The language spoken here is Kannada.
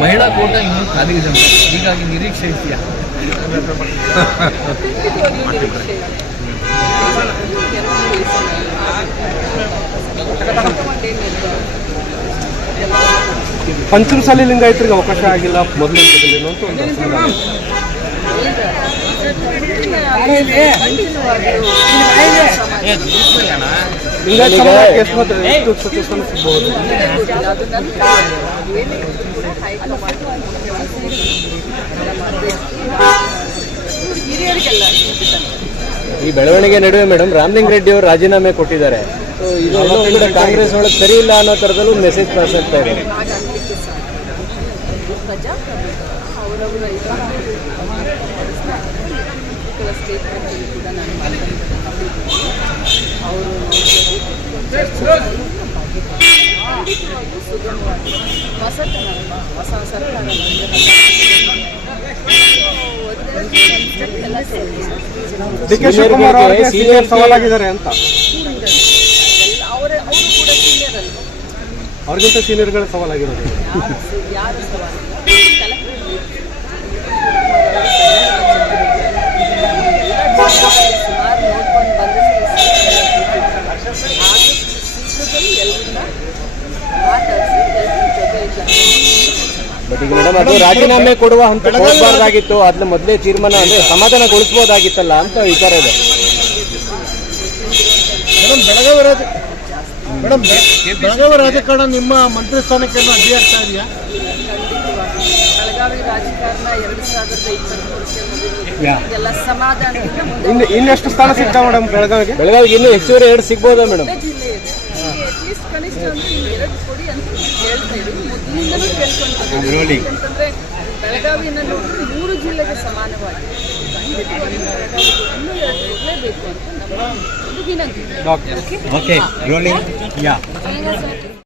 ಮಹಿಳಾ ಕೋಟ ಇನ್ನೂ ಖಾಲಿ ಇದೆ ಮೇಡಮ್, ಹೀಗಾಗಿ ನಿರೀಕ್ಷೆ ಇದೆಯಾ? ಪಂಚಮಸಾಲಿ ಲಿಂಗಾಯತರಿಗೆ ಅವಕಾಶ ಆಗಿಲ್ಲ ಮೊದಲಿನ ಅಂತ ಒಂದು ಸಿಗಬಹುದು. ಈ ಬೆಳವಣಿಗೆ ನಡುವೆ ಮೇಡಮ್ ರಾಮಲಿಂಗ ರೆಡ್ಡಿ ಅವರು ರಾಜೀನಾಮೆ ಕೊಟ್ಟಿದ್ದಾರೆ. ಇದೆಲ್ಲವೂ ಕೂಡ ಕಾಂಗ್ರೆಸ್ ಒಳಗೆ ಸರಿ ಇಲ್ಲ ಅನ್ನೋ ಥರದಲ್ಲೂ ಮೆಸೇಜ್ ಪಾಸ್ ಆಗ್ತಾ ಇದೆ. ಡಿ ಕೆ ಶಿವಕುಮಾರ್ ಅವರಿಗೆ ಸೀನಿಯರ್ ಸವಾಲಾಗಿದ್ದಾರೆ ಅಂತ. ಅವ್ರಿಗಿಂತ ಸೀನಿಯರ್ಗಳ ಸವಾಲಾಗಿರೋದು. ಬಟ್ ಈಗ ಮೇಡಮ್ ಅದು ರಾಜೀನಾಮೆ ಕೊಡುವ ಹಂತಕ್ಕೆ ಹೋಗಬಾರ್ದಾಗಿತ್ತು, ಅದನ್ನ ಮೊದಲೇ ತೀರ್ಮಾನ ಅಂದ್ರೆ ಸಮಾಧಾನಗೊಳಿಸಬಹುದಾಗಿತ್ತಲ್ಲ ಅಂತ ವಿಚಾರ ಇದೆ. ಬೆಳಗಾವಿ ರಾಜಕಾರಣ ನಿಮ್ಮ ಮಂತ್ರಿ ಸ್ಥಾನಕ್ಕೆ ಅಡ್ಡಿ ಆಗ್ತಾ ಇದೆಯಾ? ಬೆಳಗಾವಿ ರಾಜಕಾರಣ 2023 ಸಮಾಧಾನ ಇನ್ನೆಷ್ಟು ಸ್ಥಾನ ಸಿಗ್ತಾವ ಮೇಡಮ್ ಬೆಳಗಾವಿಗೆ? ಬೆಳಗಾವಿಗೆ ಇನ್ನೂ ಹೆಚ್ಚುವರಿ 2 ಸಿಗ್ಬೋದಾ ಮೇಡಮ್? ಜಿಲ್ಲೆ ಇದೆ, ಅಟ್ಲೀಸ್ಟ್ ಕನಿಷ್ಠ ಅಂದ್ರೆ 2 ಕೊಡಿ ಅಂತ ಹೇಳ್ತಾ ಇದ್ದೀವಿ. ಮೊದಲಿಂದಲೂ ಕೇಳ್ಕೊಂಡ್ರೆ ಬೆಳಗಾವಿನ ನೋಡಿದ್ರೆ 3 ಜಿಲ್ಲೆಗೆ ಸಮಾನವಾಗಿ ಖಂಡಿತವಾಗಿ ಬೆಳಗಾವಿಗೆ ಇನ್ನೂ 2 ಕೊಡಲೇಬೇಕು ಅಂತ ನಮ್ಮ ಒಂದು ವಿನಂತಿ.